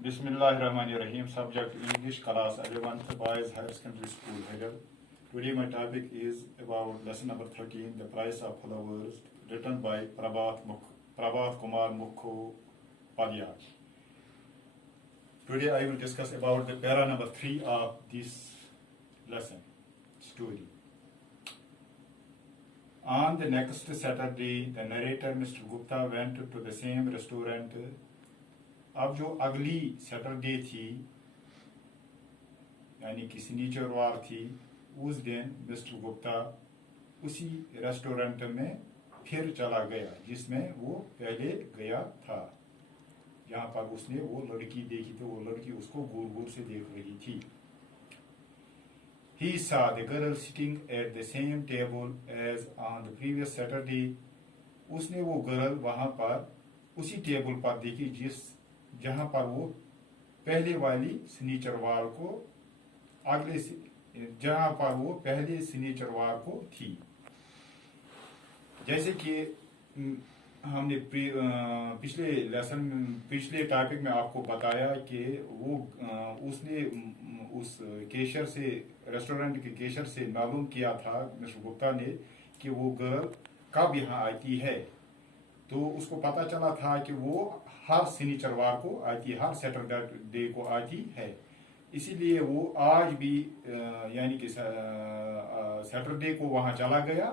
Bismillahirrahmanirrahim. Subject English, class 11th, Boys Higher Secondary School, Hegal. Today my topic is about lesson number 13, The Price of Flowers, written by Prabhat Kumar Mukhopadhyay. Today I will discuss about the para number 3 of this lesson story. On the next Saturday, the narrator Mr. Gupta went to the same restaurant. अब जो अगली Saturday थी यानी कि शनिचरवार थी, उस दिन mister Gupta उसी रेस्टोरेंट में फिर चला गया जिसमें वो पहले गया था, जहां पर उसने वो लड़की देखी तो वो लड़की उसको घूर घूर से देख रही थी. He saw the girl sitting at the same table as on the previous Saturday. उसने वो गर्ल वहां पर उसी टेबल पर देखी जहां पर वो पहले वाली शनिचरवार को जहां पर वो पहले शनिचरवार को थी. जैसे कि हमने पिछले टॉपिक में आपको बताया कि वो उसने उस केशर से, रेस्टोरेंट के केशर से मालूम किया था मिस्टर गुप्ता ने कि वो गर्ल कब यहाँ आती है. तो उसको पता चला था कि वो हर शनिचरवार को आती है, हर सैटरडे को आती है. इसीलिए वो आज भी यानी कि सैटरडे को वहां चला गया,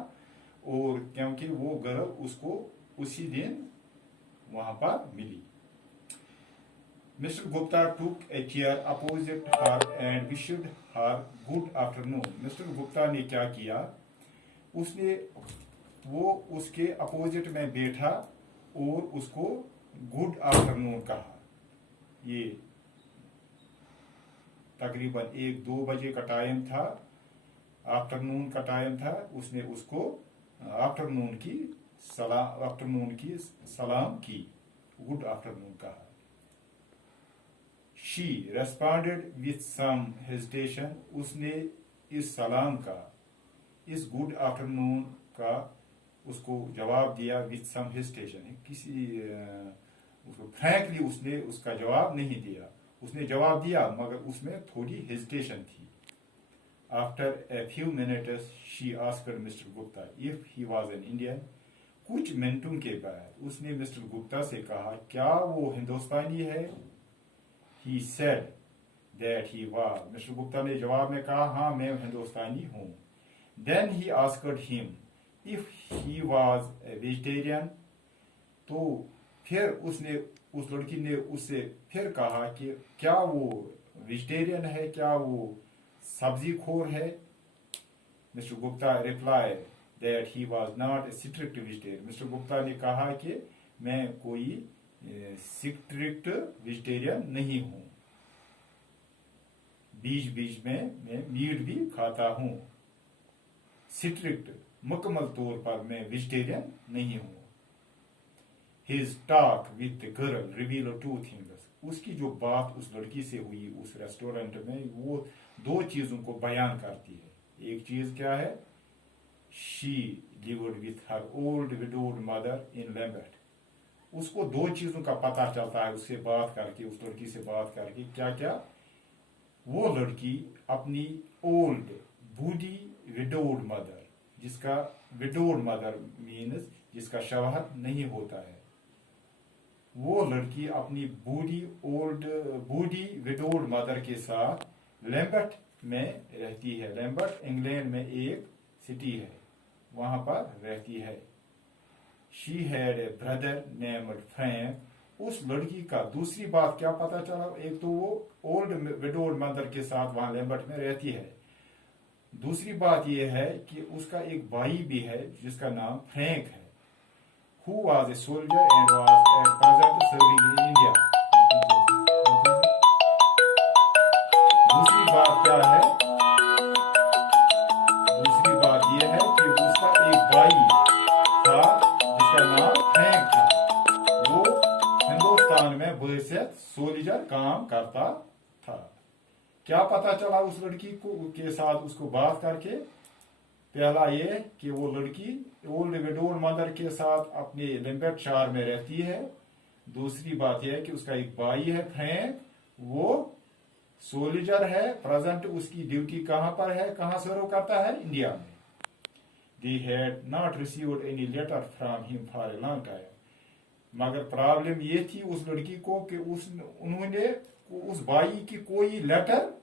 और क्योंकि वो गर्ल उसको उसी दिन वहां पर मिली. Mr Gupta took a chair opposite her and wished her good afternoon. Mr Gupta ने क्या किया, वो उसके अपोजिट में बैठा और उसको गुड आफ्टरनून कहा. ये तकरीबन 1-2 बजे का टाइम था, आफ्टरनून का टाइम था. उसने उसको आफ्टरनून की सलाम की, गुड आफ्टरनून कहा. She responded with some hesitation. उसने इस सलाम का, इस गुड आफ्टरनून का उसको जवाब दिया विथ सम हेजिटेशन. उसको फ्रैंकली उसने उसका जवाब नहीं दिया. उसने जवाब दिया मगर उसमें थोड़ी हेजिटेशन थी. After a few minutes she asked mister Gupta if he was an Indian. कुछ मिनटों के बाद उसने मिस्टर गुप्ता से कहा क्या वो हिंदुस्तानी है. He said that he was. Mister Gupta ने जवाब में कहा हाँ मैं हिंदुस्तानी हूं. Then he asked him if he was a vegetarian. तो फिर उस लड़की ने उससे फिर कहा कि क्या वो वेजिटेरियन है, क्या वो सब्जी खोर है. Mister Gupta replied that he was not a strict vegetarian. Mister Gupta ने कहा कि मैं कोई स्ट्रिक्ट वेजिटेरियन नहीं हूं, बीच बीच में मैं मीट भी खाता हूं. स्ट्रिक्ट मुकम्मल तौर पर मैं वेजिटेरियन नहीं हूं. His talk with the girl revealed 2 things. उसकी जो बात उस लड़की से हुई उस रेस्टोरेंट में, वो 2 चीजों को बयान करती है. एक चीज क्या है, she lived with her old widowed mother in Lambeth. उसको 2 चीजों का पता चलता है उससे बात करके, उस लड़की से बात करके. क्या क्या, वो लड़की अपनी ओल्ड बूढ़ी विडोड मदर, जिसका विडोड मदर मीन्स जिसका शौहर नहीं होता है, वो लड़की अपनी बूढ़ी विडोड मदर के साथ लैम्बर्ट में रहती है. लैम्बर्ट इंग्लैंड में एक सिटी है, वहां पर रहती है. She had a brother named Frank. उस लड़की का दूसरी बात क्या पता चला, एक तो वो ओल्ड विडोड मदर के साथ वहां लैम्बर्ट में रहती है. दूसरी बात यह है कि उसका एक भाई भी है जिसका नाम फ्रैंक है, who was a soldier and was at present serving in India. दूसरी बात क्या है, दूसरी बात यह है कि उसका एक भाई था जिसका नाम फ्रैंक था. वो हिंदुस्तान में बैसेत सोल्जर काम करता था. क्या पता चला उस लड़की को के साथ उसको बात करके, पहला ये कि वो लड़की ओल्ड विडोड मदर के साथ अपने लैम्बर्ट शायर में रहती है. दूसरी बात यह है कि उसका एक भाई है फ्रैंक, वो सोल्जर है, प्रेजेंट उसकी ड्यूटी कहां पर है, कहां सर्व करता है, इंडिया में. They had not received any letter from him for a long time. मगर प्रॉब्लम ये थी उस लड़की को कि उन्होंने उस भाई की कोई लेटर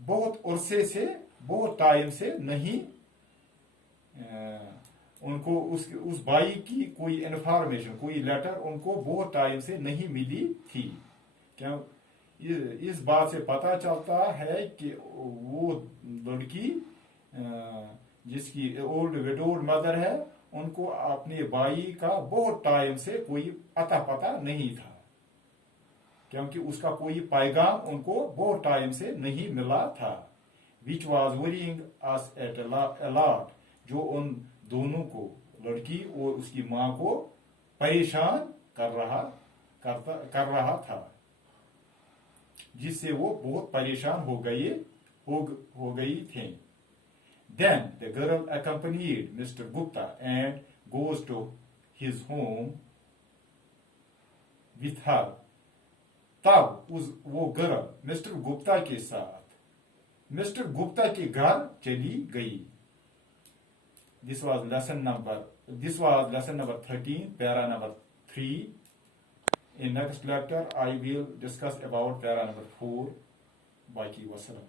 बहुत अरसे से, बहुत टाइम से नहीं, उनको उस भाई की कोई इंफॉर्मेशन, कोई लेटर उनको बहुत टाइम से नहीं मिली थी. क्या इस बात से पता चलता है कि वो लड़की जिसकी ओल्ड विडोड मदर है, उनको अपने भाई का बहुत टाइम से कोई अता पता नहीं था, क्योंकि उसका कोई पैगाम उनको बहुत टाइम से नहीं मिला था. Which was worrying us a अ लॉट, जो उन दोनों को, लड़की और उसकी मां को परेशान कर रहा था, जिससे वो बहुत परेशान हो गई थे. Then the girl accompanied Mr. Gupta and goes to his home with her. तब वो गर्ल मिस्टर गुप्ता के साथ मिस्टर गुप्ता के घर चली गई. This was lesson number 13, para number 3. In next lecture I will discuss about para number 4. Baki wassalam.